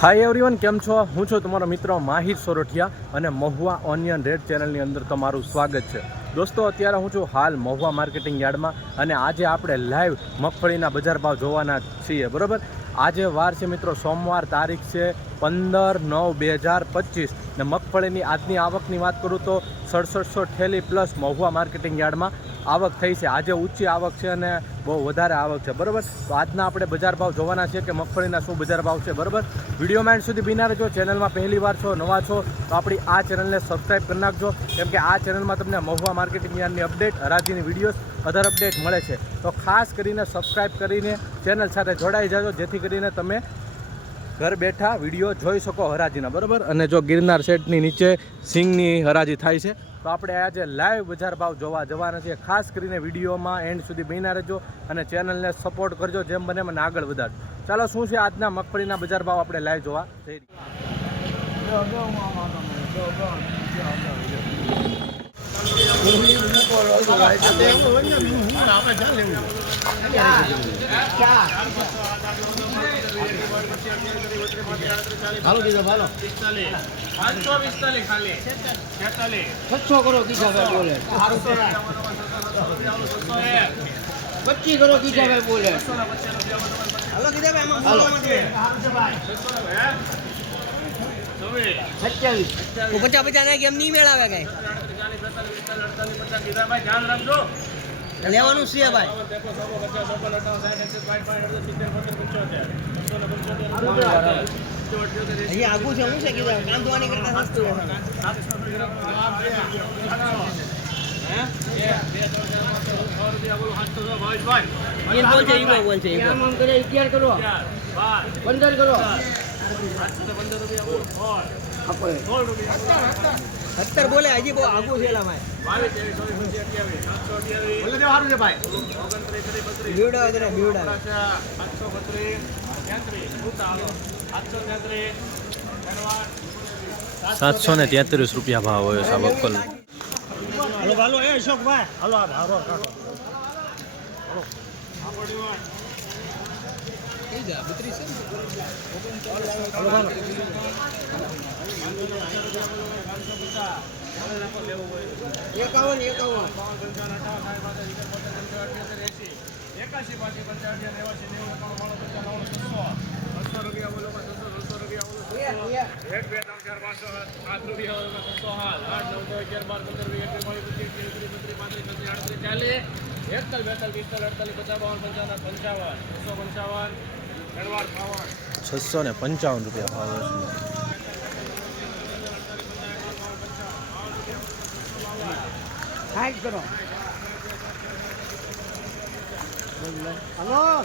Hi everyone કેમ છો? હું છું તમારો મિત્ર માહિર સોરઠિયા અને મહુવા ઓનિયન રેડ ચેનલની અંદર તમારું સ્વાગત છે. દોસ્તો, અત્યારે હું છું હાલ મહુવા માર્કેટિંગ યાર્ડમાં અને આજે આપણે લાઈવ મગફળીના બજાર ભાવ જોવાના છીએ, બરાબર? આજે વાર છે મિત્રો, સોમવાર તારીખ છે પંદર નવ બે હજાર પચીસ. ને મગફળીની આજની આવકની વાત કરું તો સડસઠસો ઠેલી પ્લસ મહુવા માર્કેટિંગ યાર્ડમાં આવક થઈ છે. આજે ઊંચી આવક છે અને બહુ વધારે આવક છે. બરાબર? તો આજના આપણે બજાર ભાવ જોવાના છે કે મગફળીના શું બજાર ભાવ છે? બરાબર? વિડીયોમાં એન્ડ સુધી બિના રહેજો. ચેનલમાં પહેલી વાર છો, નવા છો, તો આપણી આ ચેનલને સબસ્ક્રાઈબ કરી નાખજો. કેમ કે આ ચેનલમાં તમને મહુવા માર્કેટિંગ યાર્ડની અપડેટ હરાજીની વિડીયોઝ અધર અપડેટ મળે છે. તો ખાસ કરીને સબસ્ક્રાઈબ કરીને ચેનલ સાથે જોડાઈ જાજો. જેથી કરીને તમે ઘર બેઠા વીડિયો જોઈ શકો હરાજીના. બરાબર? અને જો ગિરનાર શેઠની નીચે સિંગની હરાજી થાય છે. તો આપણે આજે લાઈવ બજાર ભાવ જોવા જવાના છીએ. ખાસ કરીને વિડીયોમાં એન્ડ સુધી બહીના રહેજો અને ચેનલને સપોર્ટ કરજો, જેમ બને મને આગળ વધારજો. ચાલો, શું છે આજના મગફળીના બજાર ભાવ આપણે લાઈવ જોવા? જઈ રહ્યા હાલો કીધો છસો કરો કીધાભાઈ બોલે પચીસ કરો કીધાભાઈ બોલે હાલો કીધાભાઈ ચોવીસ સત્યાવીસ પચાસ પચાસ ના કેમ નહીં મેળાવે કઈ ધ્યાન રાખજો લેવાનું છે ભાઈ પચાસ અહીંયા આગું છે હું છે કે કામ ધોવાની કરતા સસ્તું પંદર કરો. સત્તર બોલે હજી બહુ આગું છે ભાઈ બીવડાવે જરા બીવડાવે. સાતસો ને તેત્રીસ રૂપિયા ભાવ હોય છે બક્કલ એકાવન એકાવન. એકાશી પાંચ પંચાવન નેવાસી નેવું એકાણું બસો રૂપિયા બોલો છસો છસો રૂપિયા બોલો. એક બે ત્રણ ચાર પાંચસો સાત રૂપિયા બોલો છસો હાલ આઠ નવ દસ અગિયાર બાર પંદર વીસ એકવીસ બાવીસ પચીસ ત્રીસ ત્રીસ બત્રીસ પાંત્રીસ છત્રીસ આડત્રીસ ચાલીસ એકતાલીસ બેતાલીસ પિસ્તાલીસ અડતાલીસ પચાસ બાવન પંચાવન પંચાવન છસો પંચાવન ગણવાર બાવન છસો ને પંચાવન રૂપિયા ભાવ છે. સાઈડ કરો. હાલો?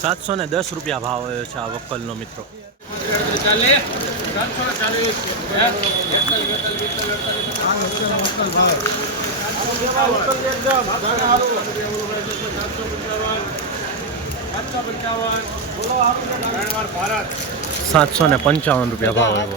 સાતસો ને દસ રૂપિયા ભાવ આવ્યો છે આ વક્કલનો મિત્રો. સાતસો ને પંચાવન રૂપિયા ભાવ એવો.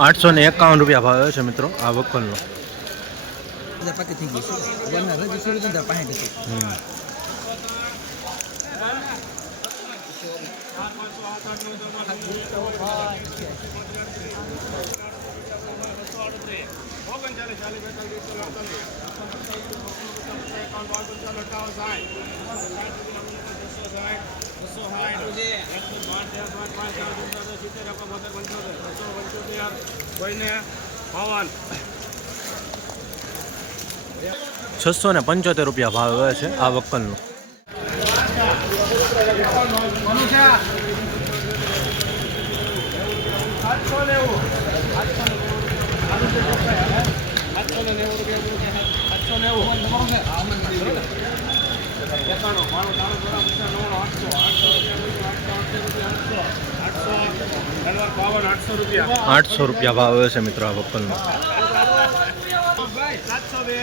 આઠસો ને એકાવન રૂપિયા ભાવ આવ્યો છે મિત્રો આ વકલનો અઠાવન સાઠ બસો સાઠ બસો સાઠ પંચોતેર બસો પંચોતેર કોઈને છસો ને પંચોતેર રૂપિયા ભાવ આવે છે આ વકલનો સાતસો નેવું. સાતસો ને નેવું રૂપિયા સાતસો નેવું. એકાણું. પચાસ નવ્વાણું આઠસો. આઠસો રૂપિયા આઠસો આઠસો રૂપિયા આઠસો. આઠસો રૂપિયા ભાવ આવે છે મિત્રો આ વકલનો સાતસો બે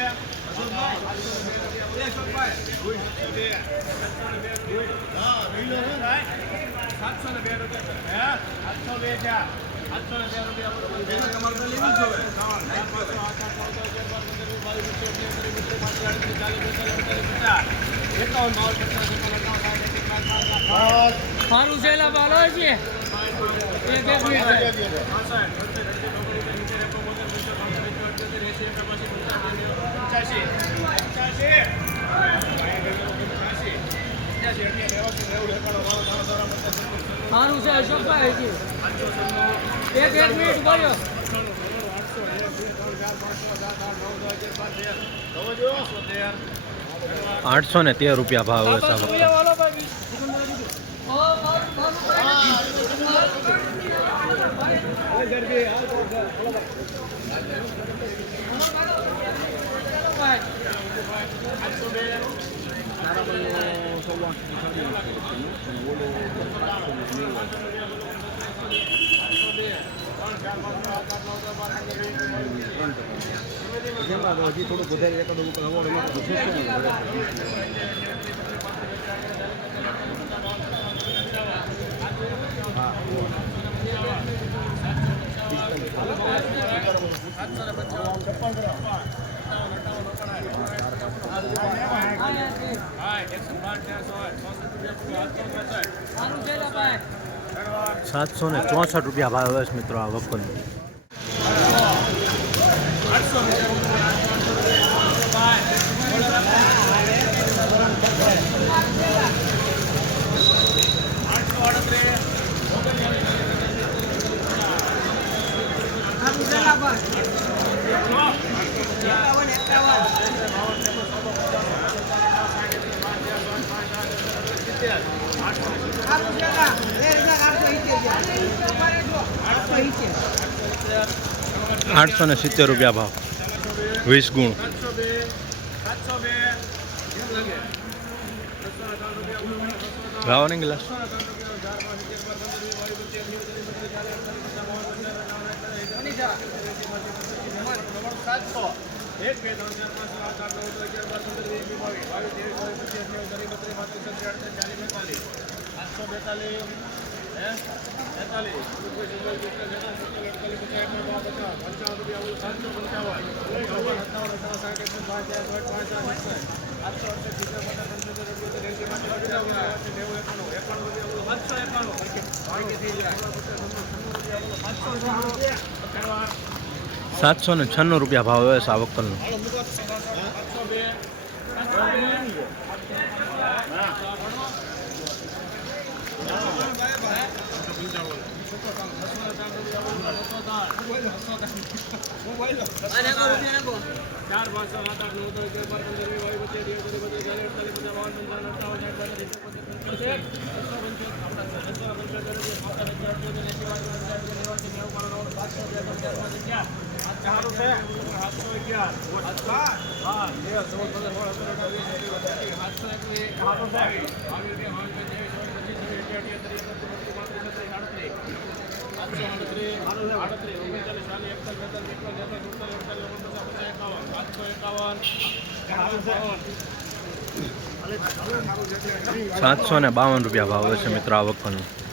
સાતસો ને બે રૂપિયા સાતસો બે ક્યાં સાતસો ને બે રૂપિયા તમારે લેવી જ જોઈએ એકાવન બાવન પચાસ એકાવન અઠાવન સાઠ એકસઠ પાંચ પાંચ પાંચ મારું છે બાલો છે એક એક મિનિટ મારું છે અશોકભાઈ એક એક મિનિટ બોલ્યો આઠસો ને તેર રૂપિયા ભાવ આવે છે આ વકલ મારું છે એલા ભાઈ સાતસો ને ચોસઠ રૂપિયા ભાવ આવે મિત્રો આ વકલનો મારું છે એલા ભાઈ એકાવન એકાવન મારું છે એલા બે હજાર આઠસો ઇત્યોતેર આઠસો ને સિત્તેર રૂપિયા ભાવ. વીસ ગુણ. ભાવ બે સાતસો બે કેમ લાગે લાવો ને ગ્લાસ? એક બે ત્રણ ચાર પાંચ આઠ આઠ નવ અગિયાર બાર પંદર વીસ બાવીસ બાવીસ ત્રેવીસ ચોવીસ પચીસ ત્રેવીસ ચાલીસ બેતાલીસ આઠસો બેતાલીસ સાતસો ને છન્નું રૂપિયા ભાવ આવે છે આ વકલનો સાતસો બે અને કો રૂપિયા નાખો ચાર પાંચ સાત આઠ નવ દસ બાર પંદર વીસ બાવીસ પચીસ ત્રીસ એકત્રીસ બત્રીસ ચાલીસ પચાસ બાવન પંચાવન અઠાવન સાઠ બાસઠ સિત્તેર પંચોતેર એકસો પંચોતેર એકસો પંચોતેર સાતસો પંચાસી પાંચસો અગિયાર સાતસો હા વીસ એકવીસ સાતસો બાવીસ બાવીસ બાવીસ પચીસ છવ્વીસ અઠ્યાસી એકત્રીસ બત્રીસ આડત્રીસ સાતસો ને બાવન રૂપિયા ભાવ છે મિત્રો આ વકલનો